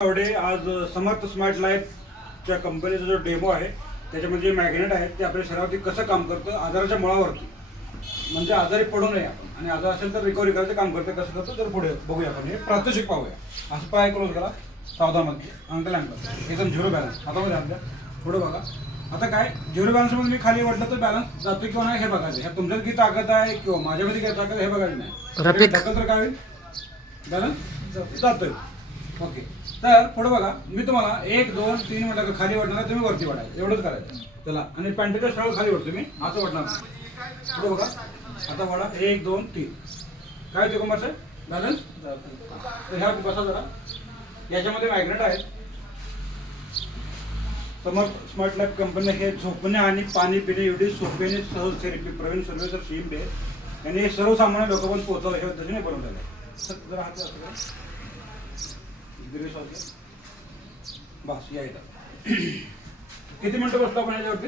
आज समर्थ स्मार्ट लाईफच्या कंपनीचा जो डेमो आहे त्याच्यामध्ये जे मॅग्नेट आहेत ते आपल्या शरीरावरती कसं काम करतं आजाराच्या मुळावरती, म्हणजे आजारी पडू नये आपण आणि आजार असेल तर रिकव्हरी करायचं काम करतं कसं करतं तर पुढे बघूया आपण हे प्रात्यक्षिक पाहूया. असं पाय क्लोज करा सावधानमध्ये अंकल अंकल एकदम झिरो बॅलन्स हातामध्ये आपल्या पुढे बघा. आता काय झिरो बॅलन्समध्ये मी खाली वाटलं तर बॅलन्स जातो किंवा नाही हे बघायचं. ह्या तुमच्यात किती ताकद आहे किंवा माझ्यामध्ये काय ताकद हे बघायचं नाही. ढकल तर काय होईल बॅलन्स जातोय. ओके तर पुढे बघा मी तुम्हाला 1 2 3 मिनिटं खाली वाटणार तुम्ही वरती वाढायचं एवढंच करायचं चला. आणि पॅन्टीचं सरळ खाली वाढतो मी असं वाटणार नाही. पुढे बघा आता वाढा 1 2 3 काय ते कुमार साहेब बॅलन्स. तर ह्या बसा जरा. याच्यामध्ये मॅग्नेट आहेत. समर्थ स्मार्ट लाईफ कंपनी हे झोपणे आणि पाणी पिणे एवढी सोपी आणि सहज थेरपी प्रवीण सर्वेसर शिंदे यांनी हे सर्वसामान्य लोकांपर्यंत पोहोचवलं हे उद्देशाने बनवलेलं आहे. जरा हात असं बस या इथं किती मिनिटं बसलो आपण याच्यावरती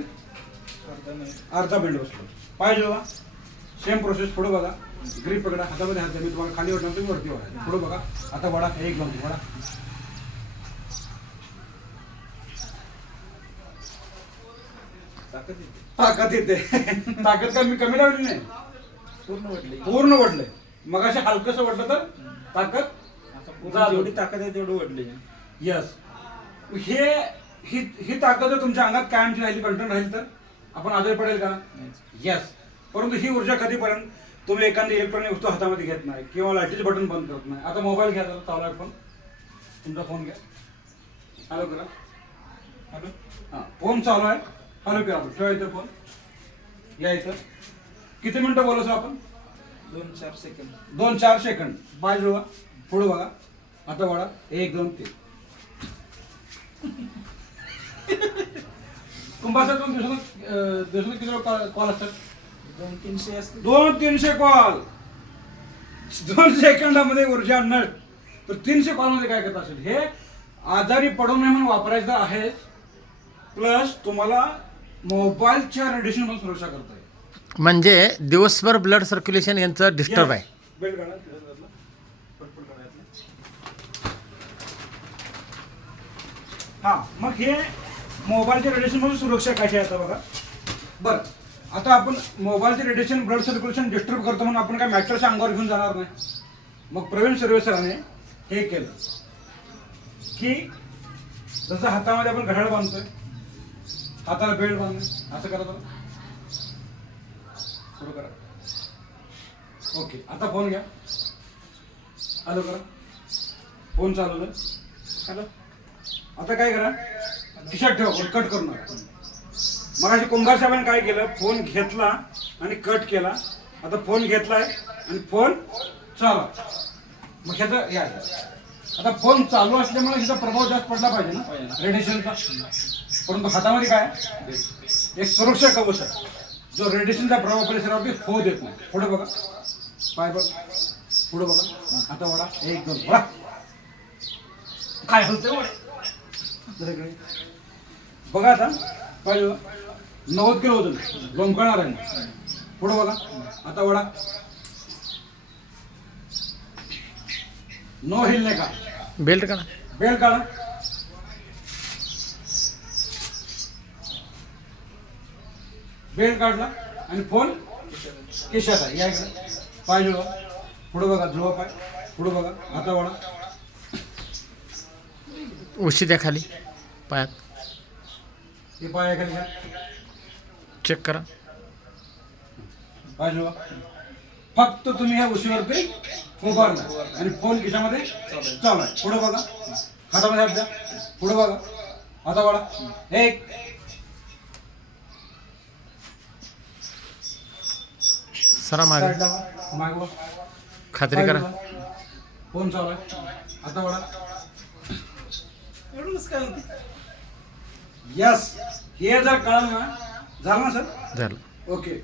अर्धा मिनिट बसलो. पाहिजे बघा सेम प्रोसेस. पुढे बघा ग्रीप पकडा हातामध्ये हात द्या. मी तुम्हाला खाली वाटणार तुम्ही वरती वाढा. पुढे बघा आता वाढा 1 2 वाढा. ताकद येते. ताकद काय मी कमी लावली नाही पूर्ण वाढलंय. मग असे हलकसं वाटलं तर ताकद जेवढी ताकद आहे तेवढं वाढली. यस ही ताकद जर तुमच्या अंगात कायमची राहिली कंटिन्यू राहील तर आपण आजारी पडेल का. यस परंतु ही ऊर्जा कधीपर्यंत तुम्ही एखादी इलेक्ट्रॉनिक वस्तू हातामध्ये घेत नाही किंवा लाईटीचं बटन बंद करत नाही. आता मोबाईल घ्या जरा चालू आहे फोन. तुमचा फोन घ्या. हॅलो करा. हॅलो हां फोन चालू आहे. हॅलो करा. ठेवा इथं फोन. या इथं किती मिनिटं बोलू सर आपण 2-4 सेकंद. 2-4 सेकंद. पाय जुळवा. पुढे बघा आता वाढा 1 2 3. कुंभाचा दिवसात किती कॉल असतात 200-300 असते. 200-300 कॉल 2 सेकंदामध्ये ऊर्जा नट. तर 300 कॉलमध्ये काय करत असेल हे आजारी पडू नये म्हणून वापरायचं आहे. प्लस तुम्हाला मोबाईलच्या रेडिएशन पासून सुरक्षा करता येईल. म्हणजे दिवसभर ब्लड सर्क्युलेशन यांचं डिस्टर्ब आहे. बेल्ट काढा. हा मग हे मोबाईलच्या रेडिएशन पासून सुरक्षा कशी आहे आता बघा. बरं आता आपण मोबाईलचे रेडिएशन ब्लड सर्क्युलेशन डिस्टर्ब करतो म्हणून आपण काय मॅट्रेस अंगावर घेऊन जाणार नाही. मग प्रवीण सर्वेसराने हे केलं की जसं हातामध्ये आपण घड्याळ बांधतोय हाताला बेल्ट बांधतोय असं करा बघा. सुरू करा. ओके आता फोन घ्या. हॅलो करा. फोन चालवलं. हॅलो आता काय करा खिशात ठेवा. फोन कट करू नका. मग अशी कुंभार साहेबांनी काय केलं फोन घेतला आणि कट केला. आता फोन घेतलाय आणि फोन चालू. मग ह्याचा या आता फोन चालू असल्यामुळे ह्याचा प्रभाव जास्त पडला पाहिजे ना रेडिएशनचा. परंतु हातामध्ये काय एक सुरक्षा कवच आहे जो रेडिएशनचा प्रभाव आपल्या शरीरावरती होऊ देत नाही. पुढे बघा पाय बघ. पुढे बघा आता वडा 1 2 वडा. काय होतं वडा बघा. आता पाहिजे 90 किलो वजन लोंबकळणार आहे. पुढे बघा आता वडा. नो हिलने का. बेल्ट काढा. बेल्ट काढा. बेल्ट काढला आणि फोन खिशात आहे. या इकडे पाय जुळवा. पुढे बघा जुळवा पाय. पुढे बघा आता वडा. उशी द्या खाली पायात. हे पाय खाली घ्या. चेक करा. पाय जुळवा. फक्त तुम्ही ह्या उशीवरती उभारला आणि फोन खिशामध्ये चालू आहे. पुढे बघा हातामध्ये हात द्या. पुढे बघा आता वाढा 1 सरा मागे मागवा. खात्री करा. फोन चालू आहे. आता वाढा. एवढंच काय होते. यस हे जर कळलं ना झालं ना सर. झालं. ओके.